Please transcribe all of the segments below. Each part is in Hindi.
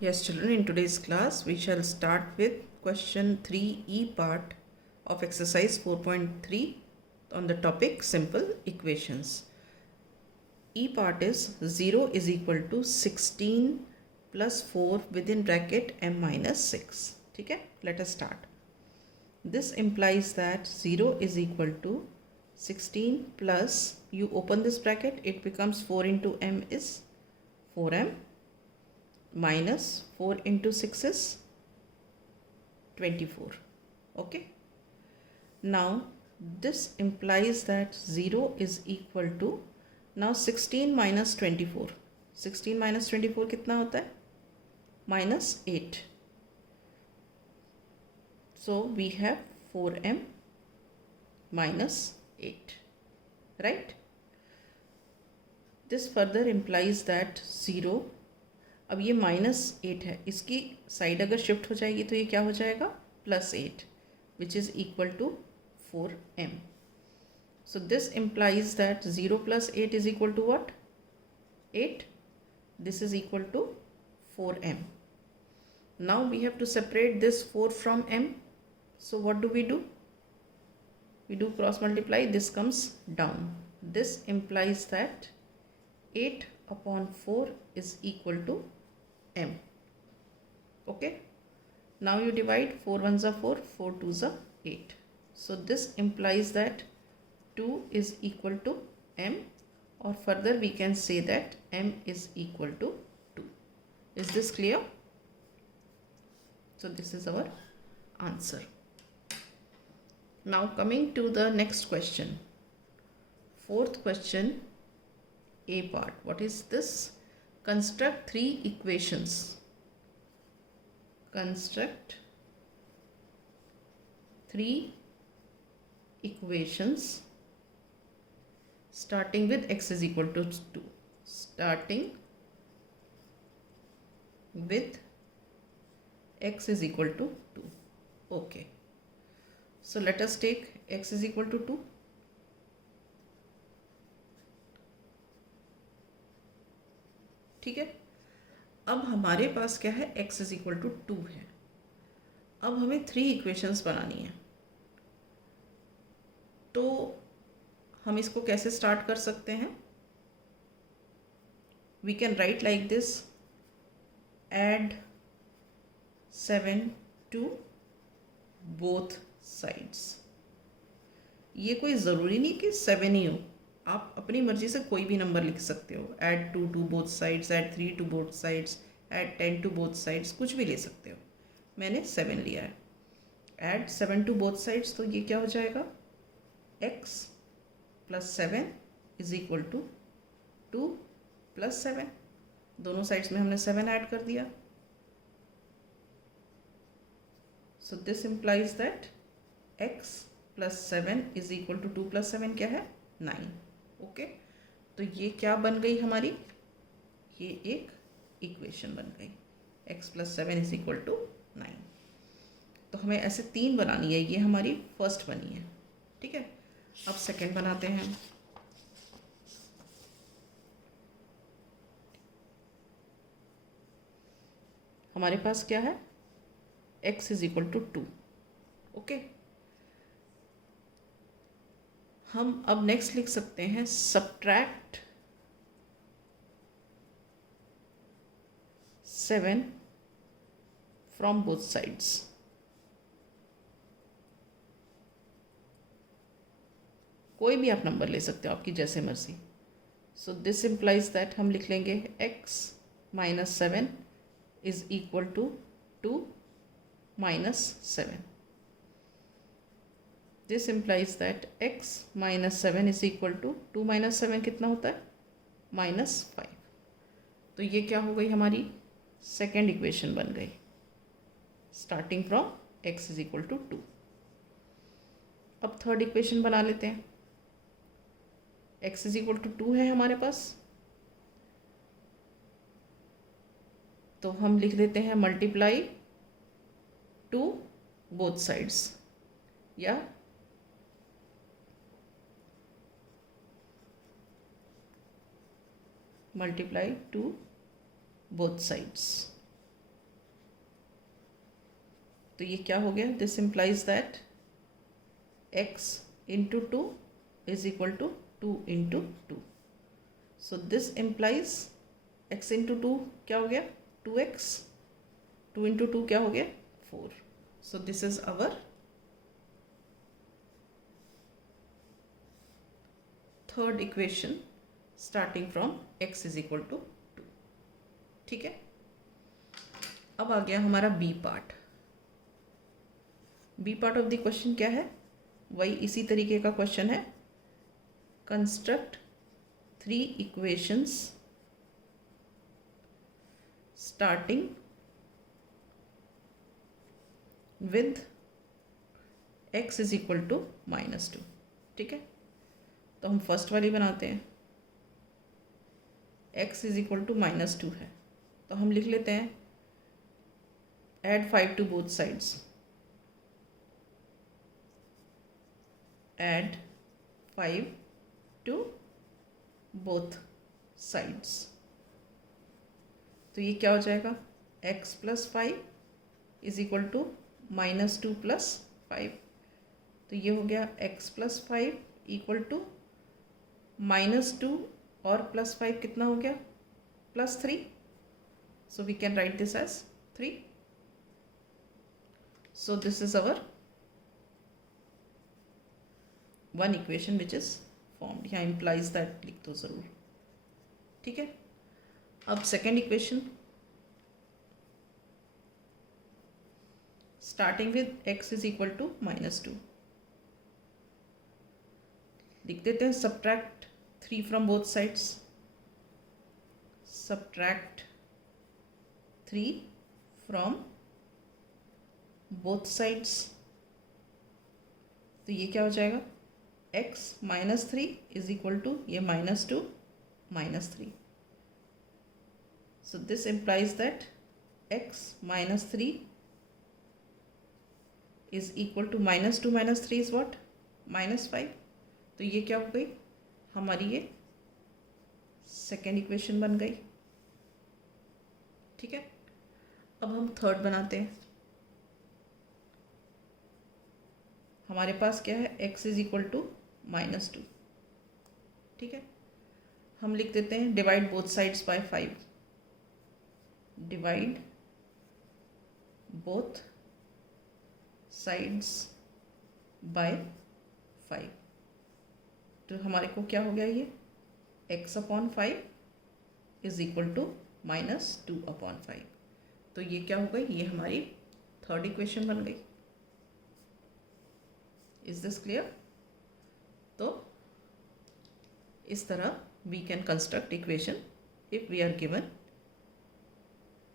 Yes, children, in today's class, we shall start with question 3E part of exercise 4.3 on the topic simple equations. E part is 0 is equal to 16 plus 4 within bracket m minus 6. Okay, let us start. This implies that 0 is equal to 16 plus, you open this bracket, it becomes 4 into m is 4m minus 4 into 6 is 24. Okay, now this implies that 0 is equal to, now 16 minus 24, 16 minus 24 कितना होता है? minus 8. So we have 4m minus 8, right? This further implies that 0, अब ये -8 है, इसकी साइड अगर शिफ्ट हो जाएगी तो ये क्या हो जाएगा? +8, which is equal to 4m. So this implies that 0 plus 8 is equal to what? 8. This is equal to 4m. Now we have to separate this 4 from m. So what do? We do cross multiply, this comes down. This implies that 8 upon 4 is equal to m. Okay, now you divide, 4 ones are 4, 4 twos are 8. So this implies that 2 is equal to m, or further we can say that m is equal to 2. Is this clear? So this is our answer. Now coming to the next question, fourth question, A part. What is this? Construct 3 equations. Construct 3 equations starting with x is equal to 2. Starting with x is equal to 2. Okay. So let us take x is equal to 2. ठीक है, अब हमारे पास क्या है? x इज इक्वल टू 2 है. अब हमें 3 इक्वेशंस बनानी है, तो हम इसको कैसे स्टार्ट कर सकते हैं? We can write like this, add 7 to both sides. ये कोई ज़रूरी नहीं कि 7 ही हो, आप अपनी मर्जी से कोई भी नंबर लिख सकते हो. Add 2 to both sides, add 3 to both sides, add 10 to both sides, कुछ भी ले सकते हो. मैंने 7 लिया है. ऐड 7 टू बोथ साइड्स, तो ये क्या हो जाएगा? x plus 7 is equal to 2 plus 7. दोनों साइड्स में हमने 7 ऐड कर दिया. So this implies that x plus 7 is equal to 2 plus 7 क्या है? 9. ओके, तो ये क्या बन गई हमारी? ये एक इक्वेशन बन गई. x plus 7 is equal to 9. तो हमें ऐसे 3 बनानी है. ये हमारी फर्स्ट बनी है. ठीक है, अब सेकंड बनाते हैं. हमारे पास क्या है? x is equal to 2. Okay, हम अब नेक्स्ट लिख सकते हैं सब्ट्रैक्ट 7 फ्रॉम बोथ साइड्स. कोई भी आप नंबर ले सकते हो, आपकी जैसे मर्जी. सो दिस इम्प्लाइज दैट हम लिख लेंगे x minus 7 is equal to 2 minus 7. This implies that x minus 7 is equal to 2 minus 7 कितना होता है? -5. तो ये क्या हो गई? हमारी सेकेंड इक्वेशन बन गई, starting from x is equal to 2. अब थर्ड इक्वेशन बना लेते हैं. x इज इक्वल टू 2 है हमारे पास, तो हम लिख देते हैं मल्टीप्लाई 2 बोथ साइड्स, या multiply to both sides. तो ये क्या हो गया, this implies that x into two is equal to 2 into two. So this implies x into two क्या हो गया 2x, 2 इंटू टू क्या हो गया 4. So this is our third equation starting from x is equal to 2. ठीक है, अब आ गया हमारा B part. B part of the question क्या है, वही इसी तरीके का क्वेश्चन है. Construct 3 equations starting with x is equal to -2. ठीक है, तो हम फर्स्ट वाली बनाते हैं. x इज इक्वल टू -2 है, तो हम लिख लेते हैं add 5 to both sides. Add 5 to both sides. तो ये क्या हो जाएगा, x plus 5 is equal to -2 plus 5. तो ये हो गया x प्लस 5 इक्वल टू -2 और प्लस 5 कितना हो गया +3. So we can write this as 3. So this is our one equation which is formed. यहाँ implies that लिख दो ज़रूर. ठीक है, अब second equation starting with x is equal to -2. लिख देते हैं subtract 3 from both sides. Subtract 3 from both sides. तो ये क्या हो जाएगा, x -3 इज इक्वल टू ये -2 -3. So this implies that x -3 is equal to -2 -3 is what -5. तो ये क्या हो गई हमारी, ये सेकेंड इक्वेशन बन गई. ठीक है, अब हम थर्ड बनाते हैं. हमारे पास क्या है, x इज इक्वल टू -2. ठीक है, हम लिख देते हैं divide both sides by 5. Divide both sides by 5. तो हमारे को क्या हो गया, ये x/5 इज इक्वल टू -2/5. तो ये क्या हो गई, ये हमारी थर्ड इक्वेशन बन गई. Is this clear? तो इस तरह we can construct equation if we are given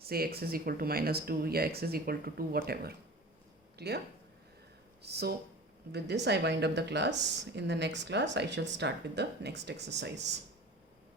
say x is equal to -2 या x is equal to 2, whatever. Clear? So with this I wind up the class. In the next class I shall start with the next exercise.